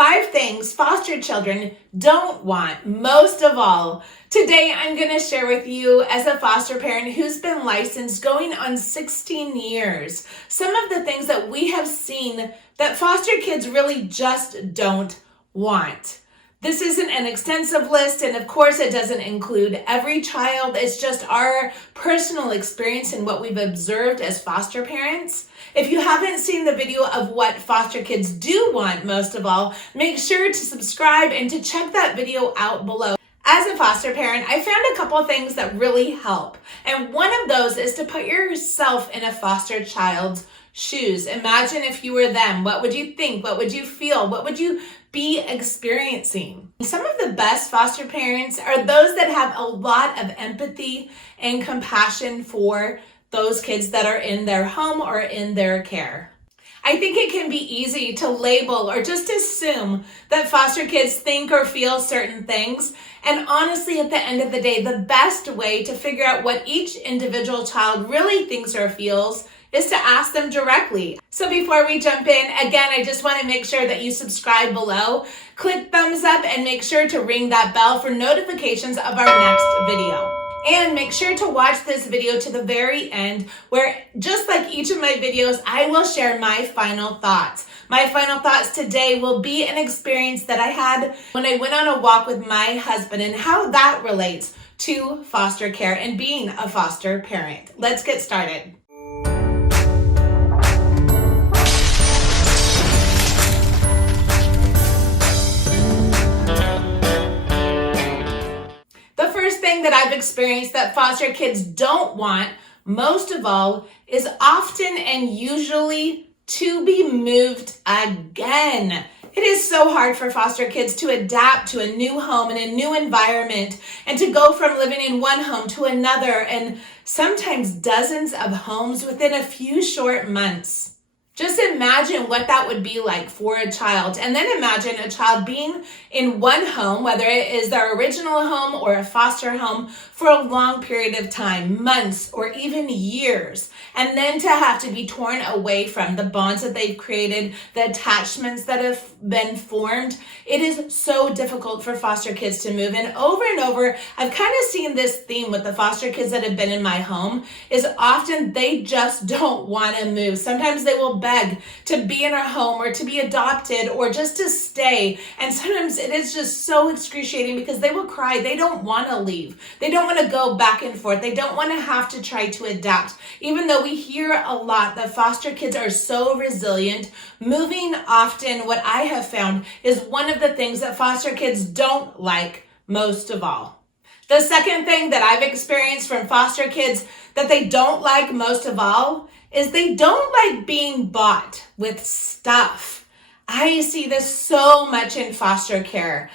5 things foster children don't want most of all. Today, I'm going to share with you, as a foster parent who's been licensed going on 16 years, some of the things that we have seen that foster kids really just don't want. This isn't an extensive list, and of course it doesn't include every child. It's just our personal experience and what we've observed as foster parents. If you haven't seen the video of what foster kids do want most of all, make sure to subscribe and to check that video out below. As a foster parent, I found a couple of things that really help. And one of those is to put yourself in a foster child's shoes. Imagine if you were them. What would you think? What would you feel? What would you be experiencing? Some of the best foster parents are those that have a lot of empathy and compassion for those kids that are in their home or in their care. I think it can be easy to label or just assume that foster kids think or feel certain things. And honestly, at the end of the day, the best way to figure out what each individual child really thinks or feels is to ask them directly. So before we jump in, again, I just want to make sure that you subscribe below, click thumbs up, and make sure to ring that bell for notifications of our next video. And make sure to watch this video to the very end, where just like each of my videos, I will share my final thoughts. My final thoughts today will be an experience that I had when I went on a walk with my husband and how that relates to foster care and being a foster parent. Let's get started. That I've experienced that foster kids don't want most of all is often and usually to be moved again. It is so hard for foster kids to adapt to a new home and a new environment and to go from living in one home to another and sometimes dozens of homes within a few short months. Just imagine what that would be like for a child. And then imagine a child being in one home, whether it is their original home or a foster home, for a long period of time, months or even years. And then to have to be torn away from the bonds that they've created, the attachments that have been formed. It is so difficult for foster kids to move. And over, I've kind of seen this theme with the foster kids that have been in my home is often they just don't want to move. Sometimes they will beg to be in our home or to be adopted or just to stay. And sometimes it is just so excruciating because they will cry. They don't want to leave. They don't want to go back and forth. They don't want to have to try to adapt. Even though we hear a lot that foster kids are so resilient, moving often, what I have found, is one of the things that foster kids don't like most of all. The second thing that I've experienced from foster kids that they don't like most of all is they don't like being bought with stuff. I see this so much in foster care.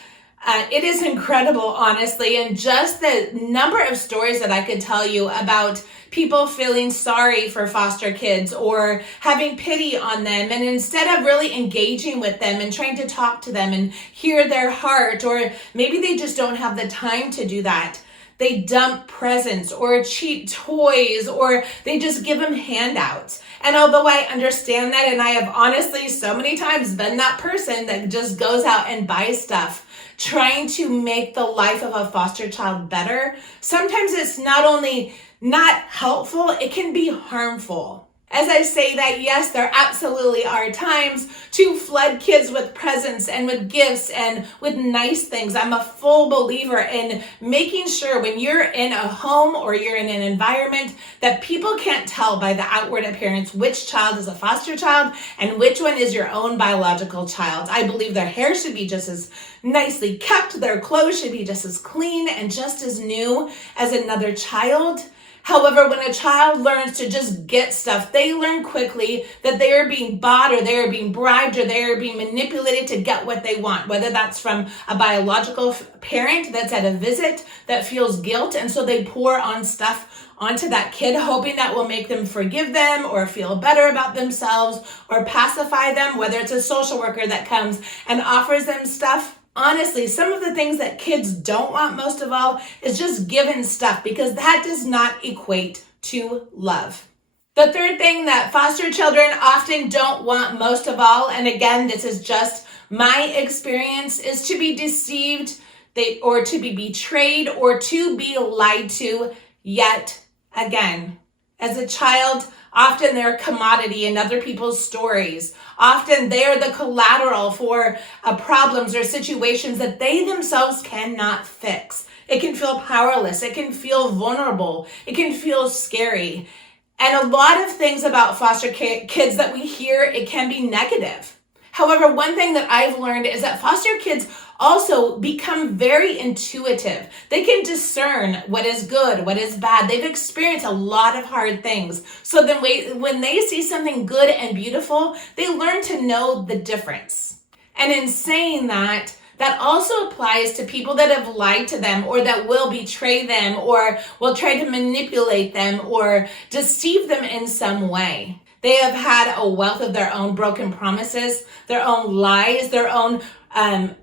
It is incredible, honestly, and just the number of stories that I could tell you about people feeling sorry for foster kids or having pity on them, and instead of really engaging with them and trying to talk to them and hear their heart, or maybe they just don't have the time to do that, they dump presents or cheap toys, or they just give them handouts. And although I understand that, and I have honestly so many times been that person that just goes out and buys stuff, trying to make the life of a foster child better, sometimes it's not only not helpful, it can be harmful. As I say that, yes, there absolutely are times to flood kids with presents and with gifts and with nice things. I'm a full believer in making sure when you're in a home or you're in an environment that people can't tell by the outward appearance which child is a foster child and which one is your own biological child. I believe their hair should be just as nicely kept, their clothes should be just as clean and just as new as another child. However, when a child learns to just get stuff, they learn quickly that they are being bought or they are being bribed or they are being manipulated to get what they want, whether that's from a biological parent that's at a visit that feels guilt, and so they pour on stuff onto that kid, hoping that will make them forgive them or feel better about themselves or pacify them, whether it's a social worker that comes and offers them stuff. Honestly, some of the things that kids don't want most of all is just given stuff, because that does not equate to love. The third thing that foster children often don't want most of all, and again, this is just My experience is to be deceived, or to be betrayed, or to be lied to yet again. As a child, often they're a commodity in other people's stories. Often they're the collateral for problems or situations that they themselves cannot fix. It can feel powerless. It can feel vulnerable. It can feel scary. And a lot of things about foster kids that we hear, it can be negative. However, one thing that I've learned is that foster kids also become very intuitive. They can discern what is good, what is bad. They've experienced a lot of hard things. So then when they see something good and beautiful, they learn to know the difference. And in saying that, that also applies to people that have lied to them, or that will betray them, or will try to manipulate them or deceive them in some way. They have had a wealth of their own broken promises, their own lies, their own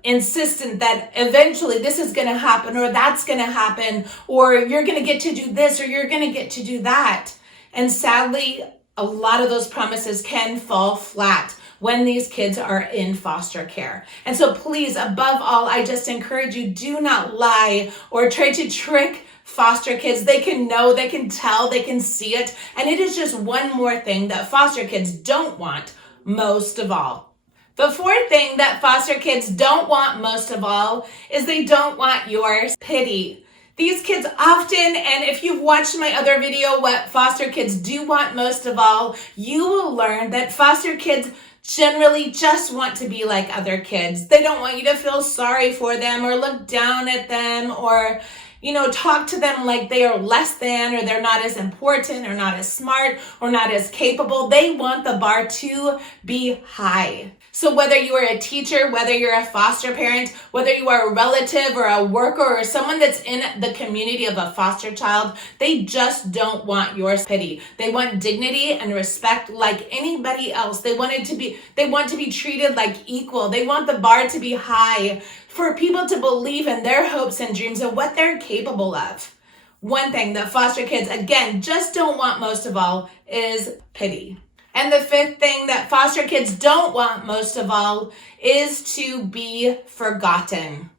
insistent that eventually this is going to happen, or that's going to happen, or you're going to get to do this, or you're going to get to do that. And sadly, a lot of those promises can fall flat when these kids are in foster care. And so please, above all, I just encourage you, do not lie or try to trick foster kids. They can know, they can tell, they can see it. And it is just one more thing that foster kids don't want most of all. The fourth thing that foster kids don't want most of all is they don't want your pity. These kids often, and if you've watched my other video, what foster kids do want most of all, you will learn that foster kids generally just want to be like other kids. They don't want you to feel sorry for them or look down at them, or talk to them like they are less than, or they're not as important, or not as smart, or not as capable. They want the bar to be high. So whether you are a teacher, whether you're a foster parent, whether you are a relative or a worker or someone that's in the community of a foster child, they just don't want your pity. They want dignity and respect like anybody else. They want to be treated like equal. They want the bar to be high for people to believe in their hopes and dreams and what they're capable of. One thing that foster kids, again, just don't want most of all is pity. And the fifth thing that foster kids don't want most of all is to be forgotten.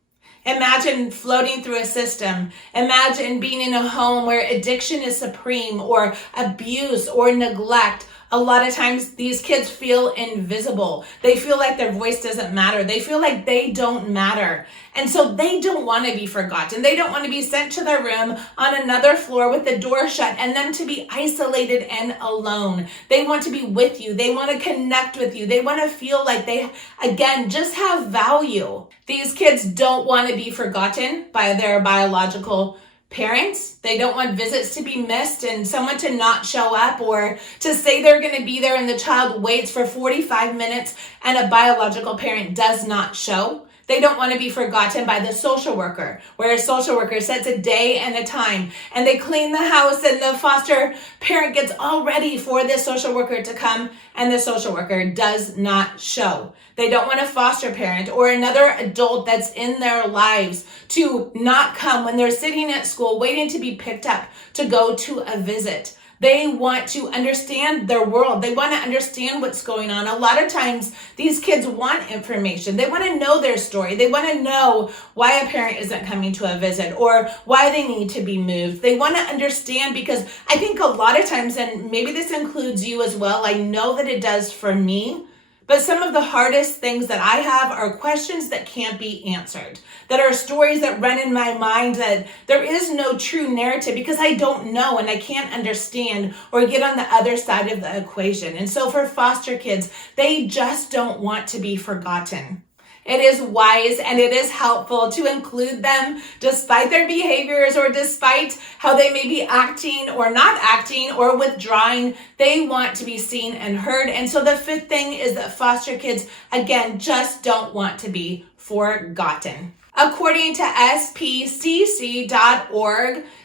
Imagine floating through a system. Imagine being in a home where addiction is supreme, or abuse or neglect. A lot of times these kids feel invisible. They feel like their voice doesn't matter. They feel like they don't matter. And so they don't want to be forgotten. They don't want to be sent to their room on another floor with the door shut and them to be isolated and alone. They want to be with you. They want to connect with you. They want to feel like they, again, just have value. These kids don't want to be forgotten by their biological parents. They don't want visits to be missed and someone to not show up, or to say they're going to be there and the child waits for 45 minutes and a biological parent does not show. They don't want to be forgotten by the social worker, where a social worker sets a day and a time and they clean the house and the foster parent gets all ready for the social worker to come and the social worker does not show. They don't want a foster parent or another adult that's in their lives to not come when they're sitting at school waiting to be picked up to go to a visit. They want to understand their world. They want to understand what's going on. A lot of times, these kids want information. They want to know their story. They want to know why a parent isn't coming to a visit or why they need to be moved. They want to understand, because I think a lot of times, and maybe this includes you as well, I know that it does for me, but some of the hardest things that I have are questions that can't be answered, that are stories that run in my mind that there is no true narrative because I don't know and I can't understand or get on the other side of the equation. And so for foster kids, they just don't want to be forgotten. It is wise and it is helpful to include them despite their behaviors or despite how they may be acting or not acting or withdrawing. They want to be seen and heard. And so the fifth thing is that foster kids, again, just don't want to be forgotten. According to SPCC.org,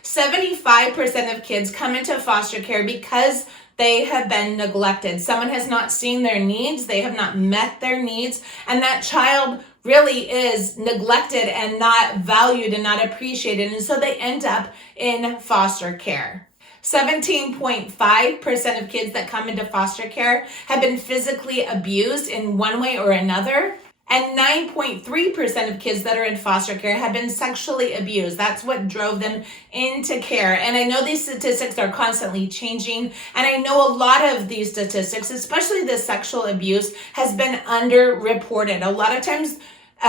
75% of kids come into foster care because they have been neglected. Someone has not seen their needs. They have not met their needs. And that child really is neglected and not valued and not appreciated. And so they end up in foster care. 17.5% of kids that come into foster care have been physically abused in one way or another. And 9.3% of kids that are in foster care have been sexually abused. That's what drove them into care. And I know these statistics are constantly changing. And I know a lot of these statistics, especially the sexual abuse, has been underreported. A lot of times,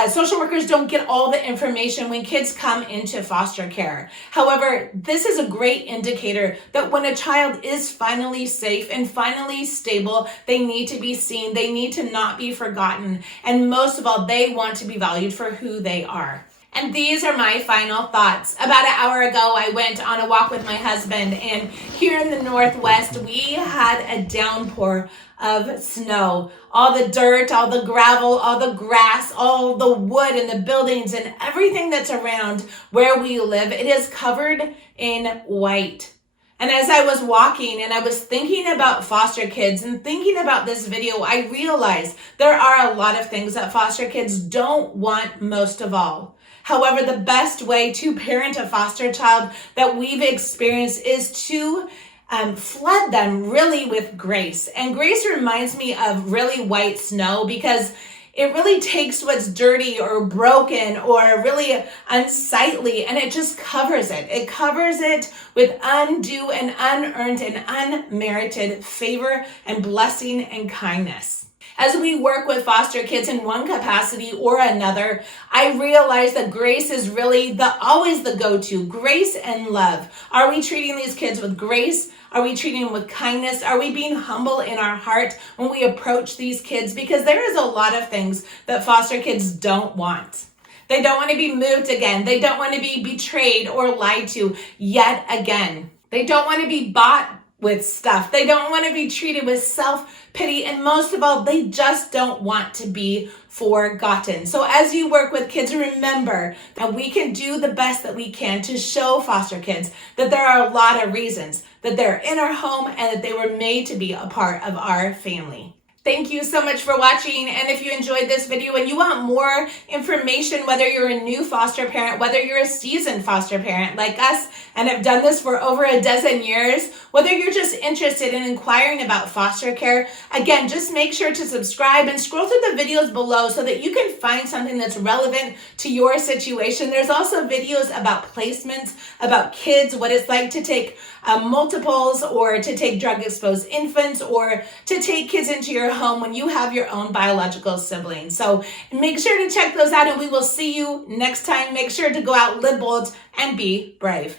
social workers don't get all the information when kids come into foster care. However, this is a great indicator that when a child is finally safe and finally stable, they need to be seen, they need to not be forgotten, and most of all, they want to be valued for who they are. And these are my final thoughts. About an hour ago, I went on a walk with my husband, and here in the Northwest, we had a downpour of snow. All the dirt, all the gravel, all the grass, all the wood and the buildings and everything that's around where we live, it is covered in white. And as I was walking and I was thinking about foster kids and thinking about this video, I realized there are a lot of things that foster kids don't want most of all. However, the best way to parent a foster child that we've experienced is to flood them really with grace. And grace reminds me of really white snow because it really takes what's dirty or broken or really unsightly and it just covers it. It covers it with undue and unearned and unmerited favor and blessing and kindness. As we work with foster kids in one capacity or another, I realize that grace is really always the go-to. Grace and love. Are we treating these kids with grace? Are we treating them with kindness? Are we being humble in our heart when we approach these kids? Because there is a lot of things that foster kids don't want. They don't want to be moved again. They don't want to be betrayed or lied to yet again. They don't want to be bought with stuff. They don't want to be treated with self-pity. And most of all, they just don't want to be forgotten. So as you work with kids, remember that we can do the best that we can to show foster kids that there are a lot of reasons that they're in our home and that they were made to be a part of our family. Thank you so much for watching. And if you enjoyed this video and you want more information, whether you're a new foster parent, whether you're a seasoned foster parent like us and have done this for over a dozen years, whether you're just interested in inquiring about foster care, again, just make sure to subscribe and scroll through the videos below so that you can find something that's relevant to your situation. There's also videos about placements, about kids, what it's like to take multiples or to take drug-exposed infants or to take kids into your home when you have your own biological siblings. So make sure to check those out and we will see you next time. Make sure to go out, live bold, and be brave.